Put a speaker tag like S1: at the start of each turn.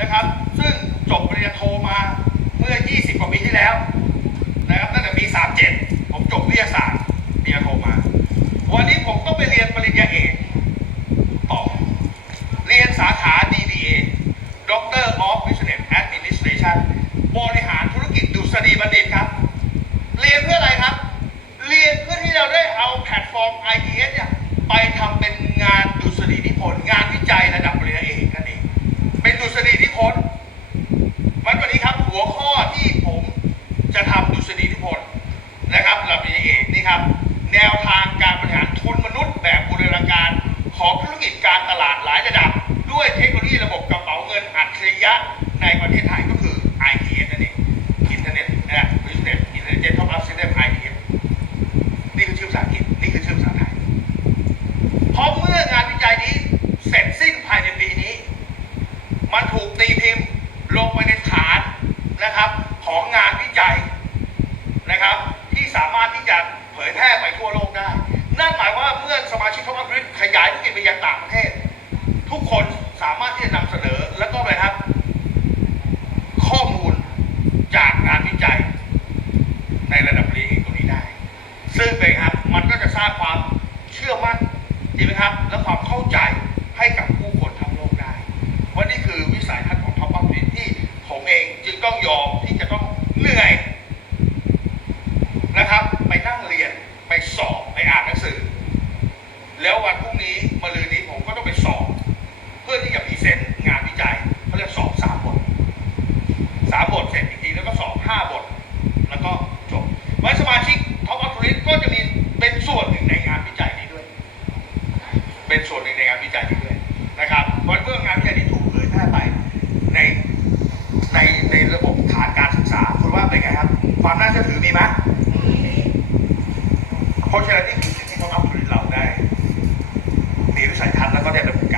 S1: นะครับ ซึ่งจบปริญญาโทมาเมื่อ 20 กว่าปีที่แล้วนะครับตั้งแต่ปี 37 ผมจบวิทยาศาสตร์ปริญญาโทมา วันนี้ผมต้องไปเรียนปริญญาเอกต่อเรียนสาขา DBA Doctor of Business Administration บริหารธุรกิจดุษฎีบัณฑิตครับ เรียนเพื่ออะไรครับ เรียนเพื่อที่เราได้เอาแพลตฟอร์ม ITS เนี่ยไปทำเป็นงานดุษฎีนิพนธ์งานวิจัยระดับปริญญาเอกนั่นเอง เป็นดุษฎีนิพนธ์มันวันนี้ครับหัวข้อที่ผมจะทำ ดุษฎีนิพนนะครับระดับปริญญาเอกนี่ครับ แนวทางการบริหารทุนมนุษย์แบบบูรณาการของธุรกิจการตลาดหลายระดับ ด้วยเทคโนโลยีระบบกระเป๋าเงินอัจฉริยะในประเทศไทยก็คือ ITS นั่นเองอินเทอร์เน็ตนะ Business Intelligent Top Up System ITS นี่คือชื่อภาษาอังกฤษนี่คือชื่อภาษาไทยเพราะเมื่องานวิจัยนี้เสร็จสิ้นภายในปีนี้ มันถูกตีพิมพ์ลงไปในฐานนะครับของงานวิจัยนะครับ ที่สามารถที่จะเผยทั่วโลกได้ นั่นหมายว่าเมื่อสมาชิกท็อปอัพริขยายธุรกิจไปยังต่างประเทศ ทุกคนสามารถที่จะนำเสนอแล้วก็อะไปครับ ข้อมูลจากงานวิจัย ในระดับปริญญาเอกตรงนี้ได้ ซึ่งเป็นครับมันก็จะสร้างความเชื่อมั่นจริงไหมครับ และความเข้าใจให้กับผู้ มีไหมเพราะฉะนั้นนี่คือสิ่งที่เขาเอาพเดทเราได้ มีวิสัยทัศน์แล้วก็ได้ดำเนิการ